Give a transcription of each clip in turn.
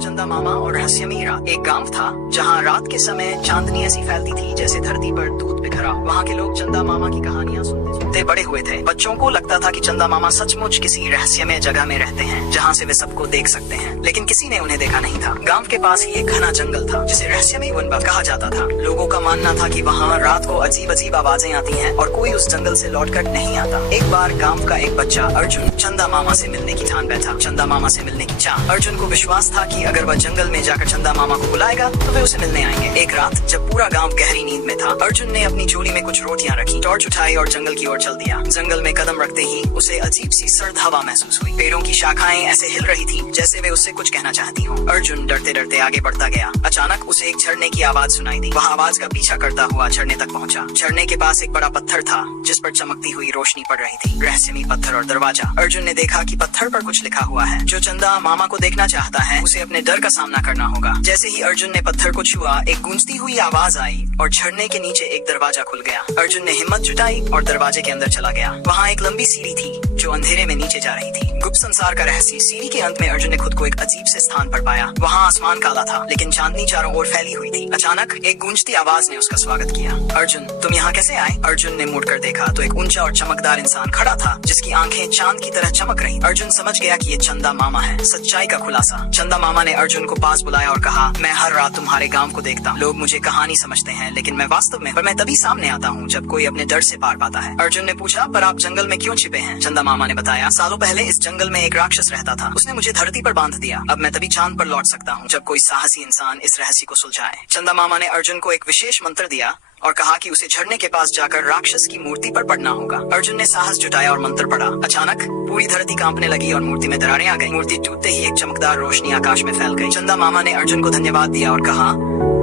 चंदा मामा और रहस्यमयी रात। एक गांव था जहां रात के समय चांदनी ऐसी फैलती थी जैसे धरती पर दूध बिखरा। वहां के लोग चंदा मामा की कहानियां सुनते बड़े हुए थे। बच्चों को लगता था कि चंदा मामा सचमुच किसी रहस्यमय जगह में रहते हैं जहां से वे सबको देख सकते हैं, लेकिन किसी ने उन्हें देखा नहीं था। गांव के पास ही एक घना जंगल था जिसे रहस्यमयी वन कहा जाता था। लोगों का मानना था कि वहाँ रात को अजीब अजीब आवाजें आती हैं और कोई उस जंगल से लौटकर नहीं आता। एक बार गांव का एक बच्चा अर्जुन चंदा मामा से मिलने की ठान बैठा। चंदा मामा से मिलने की चाह। अर्जुन को विश्वास था कि अगर वह जंगल में जाकर चंदा मामा को बुलाएगा तो वे उसे मिलने आएंगे। एक रात जब पूरा गांव गहरी नींद में था, अर्जुन ने अपनी झोली में कुछ रोटियां रखी, टॉर्च उठाई और जंगल की ओर चल दिया। जंगल में कदम रखते ही उसे अजीब सी सर्द हवा महसूस हुई। पेड़ों की शाखाएं ऐसे हिल रही थी जैसे वे उससे कुछ कहना चाहती हों। अर्जुन डरते डरते आगे बढ़ता गया। अचानक उसे एक झरने की आवाज सुनाई दी। वह आवाज का पीछा करता हुआ झरने तक पहुंचा। झरने के पास एक बड़ा पत्थर था जिस पर चमकती हुई रोशनी पड़ रही थी। रहस्यमयी पत्थर और दरवाजा। अर्जुन ने देखा कि पत्थर पर कुछ लिखा हुआ है। जो चंदा मामा को देखना चाहता है उसे अपने डर का सामना करना होगा। जैसे ही अर्जुन ने पत्थर को छुआ, एक गूंजती हुई आवाज आई और झरने के नीचे एक दरवाजा खुल गया। अर्जुन ने हिम्मत जुटाई और दरवाजे के अंदर चला गया। वहाँ एक लंबी सीढ़ी थी जो अंधेरे में नीचे जा रही थी। गुप्त संसार का रहस्य। सीढ़ी के अंत में अर्जुन ने खुद को एक अजीब से स्थान पर पाया। वहाँ आसमान काला था लेकिन चांदनी चारों ओर फैली हुई थी। अचानक एक गूंजती आवाज ने उसका स्वागत किया। अर्जुन, तुम यहाँ कैसे आए? अर्जुन ने मुड़कर देखा तो एक ऊंचा और चमकदार इंसान खड़ा था जिसकी आंखें चांद की तरह चमक रही। अर्जुन समझ गया कि ये चंदा मामा है। सच्चाई का खुलासा। चंदा मामा ने अर्जुन को पास बुलाया और कहा, मैं हर रात तुम्हारे गांव को देखता हूँ। लोग मुझे कहानी समझते हैं लेकिन मैं वास्तव में मैं तभी सामने आता हूँ जब कोई अपने डर से पार पाता है। अर्जुन ने पूछा, पर आप जंगल में क्यों छिपे हैं? चंदा मामा ने बताया, सालों पहले इस जंगल में एक राक्षस रहता था। उसने मुझे धरती पर बांध दिया। अब मैं तभी चांद पर लौट सकता हूँ जब कोई साहसी इंसान इस रहस्य को सुलझाए। चंदा मामा ने अर्जुन को एक विशेष मंत्र दिया और कहा कि उसे झरने के पास जाकर राक्षस की मूर्ति पर पड़ना होगा। अर्जुन ने साहस जुटाया और मंत्र पढ़ा। अचानक पूरी धरती कांपने लगी और मूर्ति में दरारें आ गई। मूर्ति टूटते ही एक चमकदार रोशनी आकाश में फैल गई। चंदा मामा ने अर्जुन को धन्यवाद दिया और कहा,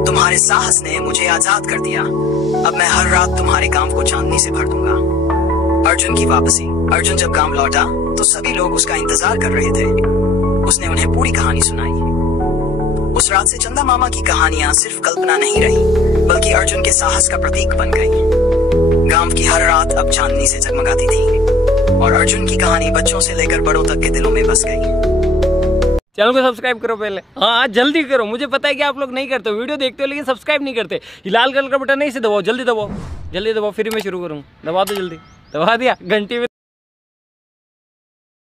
तुम्हारे साहस ने मुझे आजाद कर दिया। अब मैं हर रात तुम्हारे गांव को चांदनी से भर दूंगा। अर्जुन की वापसी। अर्जुन जब गांव लौटा तो सभी लोग उसका इंतजार कर रहे थे। उसने उन्हें पूरी कहानी सुनाई। उस रात से चंदा मामा की कहानियां सिर्फ कल्पना नहीं रही बल्कि अर्जुन के साहस का प्रतीक बन गई। गांव की हर रात अब चांदनी से जगमगाती थी और अर्जुन की कहानी बच्चों से लेकर बड़ों तक के दिलों में बस गई। चैनल को सब्सक्राइब करो पहले। हाँ जल्दी करो, मुझे पता है कि आप लोग नहीं करते, वीडियो देखते हो लेकिन सब्सक्राइब नहीं करते। लाल कलर का बटन नहीं से दबाओ, जल्दी दबाओ, जल्दी दबाओ, फिर मैं शुरू करूँ। दबा दो जल्दी, दबा दिया, घंटी में